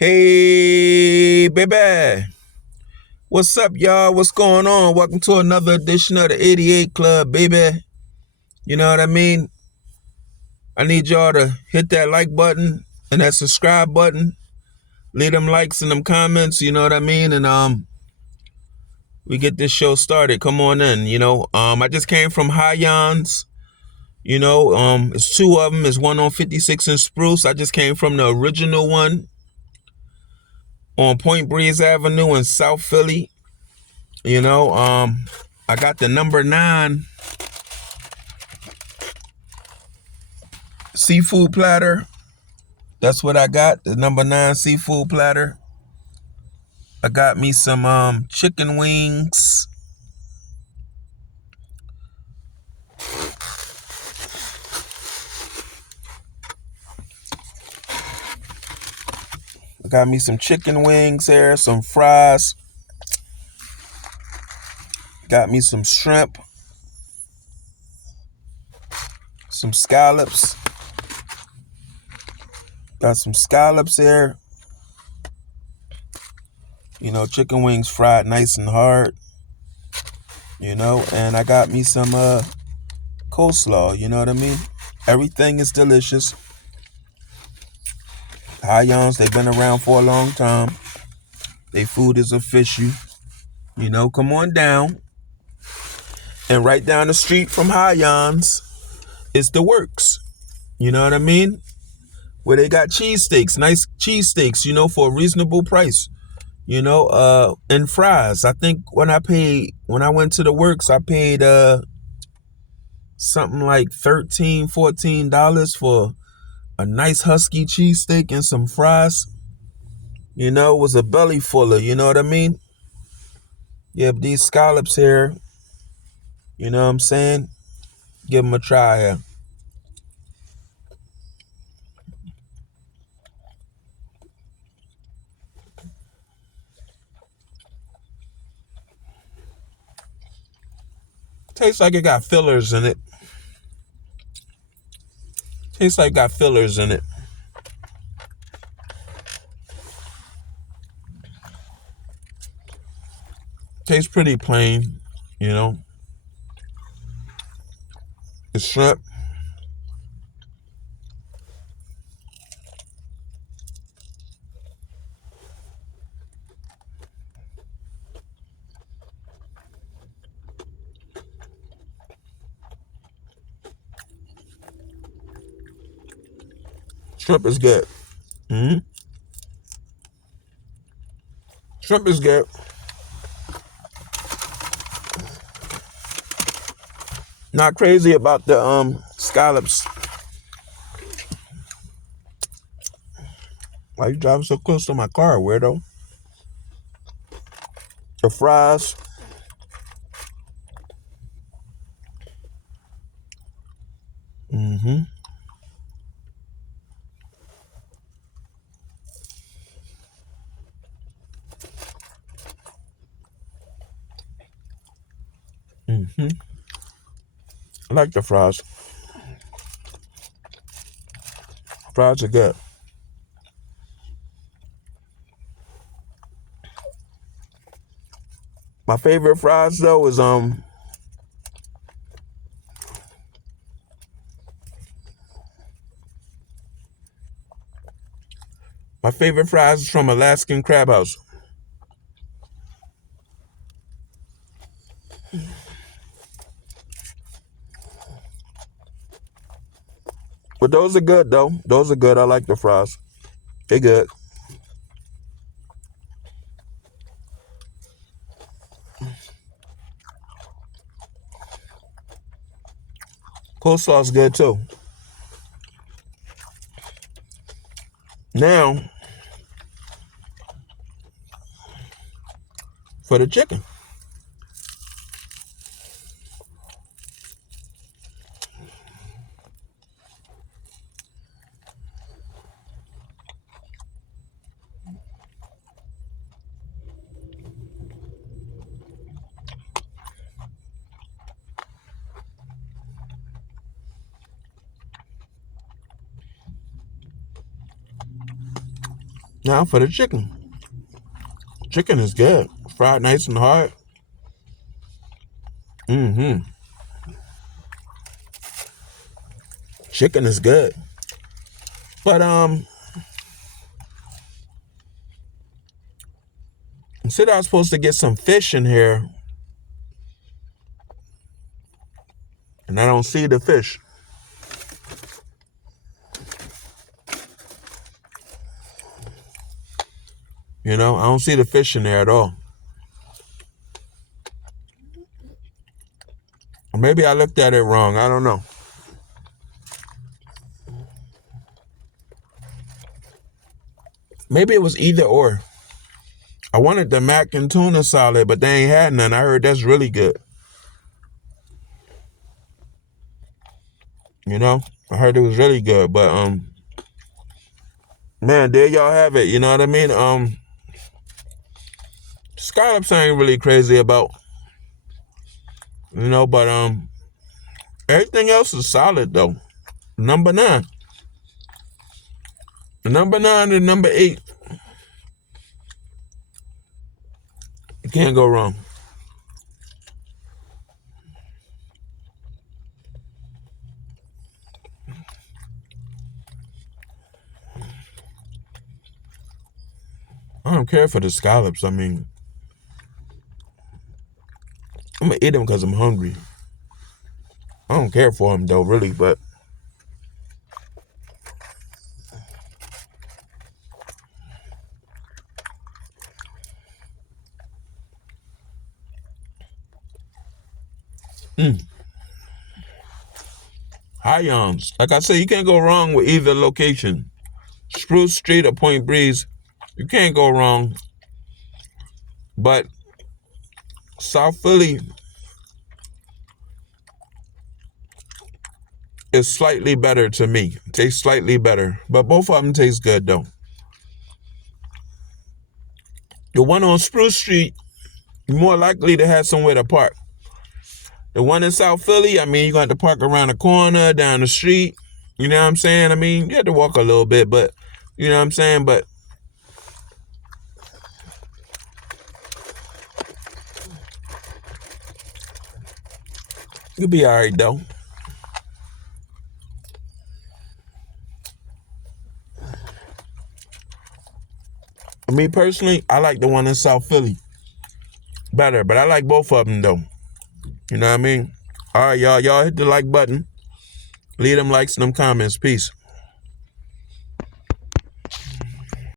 Hey, baby. What's up, y'all? What's going on? Welcome to another edition of the 88 Club, baby. You know what I mean? I need y'all to hit that like button and that subscribe button. Leave them likes and them comments, you know what I mean? And we get this show started. Come on in, I just came from Hyons. It's two of them. It's one on 56 and Spruce. I just came from the original one on Point Breeze Avenue in South Philly. I got the number 9 seafood platter. That's what I got, the number 9 seafood platter. I got me some chicken wings. I got me some chicken wings here, some fries. Got me some shrimp, some scallops. Got some scallops here. Chicken wings fried nice and hard. And I got me some coleslaw, you know what I mean? Everything is delicious. Hyons, they've been around for a long time. Their food is official. Come on down. And right down the street from Hyons is the Works. You know what I mean? Where they got cheesesteaks, nice cheesesteaks, for a reasonable price. And fries. I think when I went to the Works, I paid something like $13-14 for a nice husky cheesesteak and some fries. It was a belly fuller, you know what I mean? Yeah, but these scallops here, you know what I'm saying? Give them a try here. Tastes like it got fillers in it. Tastes like it got fillers in it. Tastes pretty plain, The shrimp. Shrimp is good. Mm-hmm. Shrimp is good. Not crazy about the scallops. Why you driving so close to my car, weirdo? The fries. Mm-hmm. Mm-hmm. I like the fries. Fries are good. My favorite fries though is my favorite fries is from Alaskan Crab House. But those are good though. Those are good. I like the fries. They good. Coleslaw is good too. Now, for the chicken. Now for the chicken. Chicken is good. Fried nice and hard. Chicken is good. But said I was supposed to get some fish in here, and I don't see the fish. I don't see the fish in there at all. Or maybe I looked at it wrong. I don't know. Maybe it was either or. I wanted the mac and tuna salad, but they ain't had none. I heard that's really good. I heard it was really good, but man, there y'all have it. You know what I mean? Scallops I ain't really crazy about. But everything else is solid though. Number 9. Number 9 and number 8. You can't go wrong. I don't care for the scallops. I mean, I'm going to eat them because I'm hungry. I don't care for them though, really, but Hyons. Like I said, you can't go wrong with either location. Spruce Street or Point Breeze. You can't go wrong. But South Philly is slightly better to me. Tastes slightly better. But both of them taste good though. The one on Spruce Street, you're more likely to have somewhere to park. The one in South Philly, I mean, you're going to have to park around the corner, down the street. You know what I'm saying? I mean, you have to walk a little bit, but you know what I'm saying? But you'll be all right, though. Me personally, I like the one in South Philly better, but I like both of them, though. You know what I mean? All right, y'all. Y'all hit the like button. Leave them likes and them comments. Peace.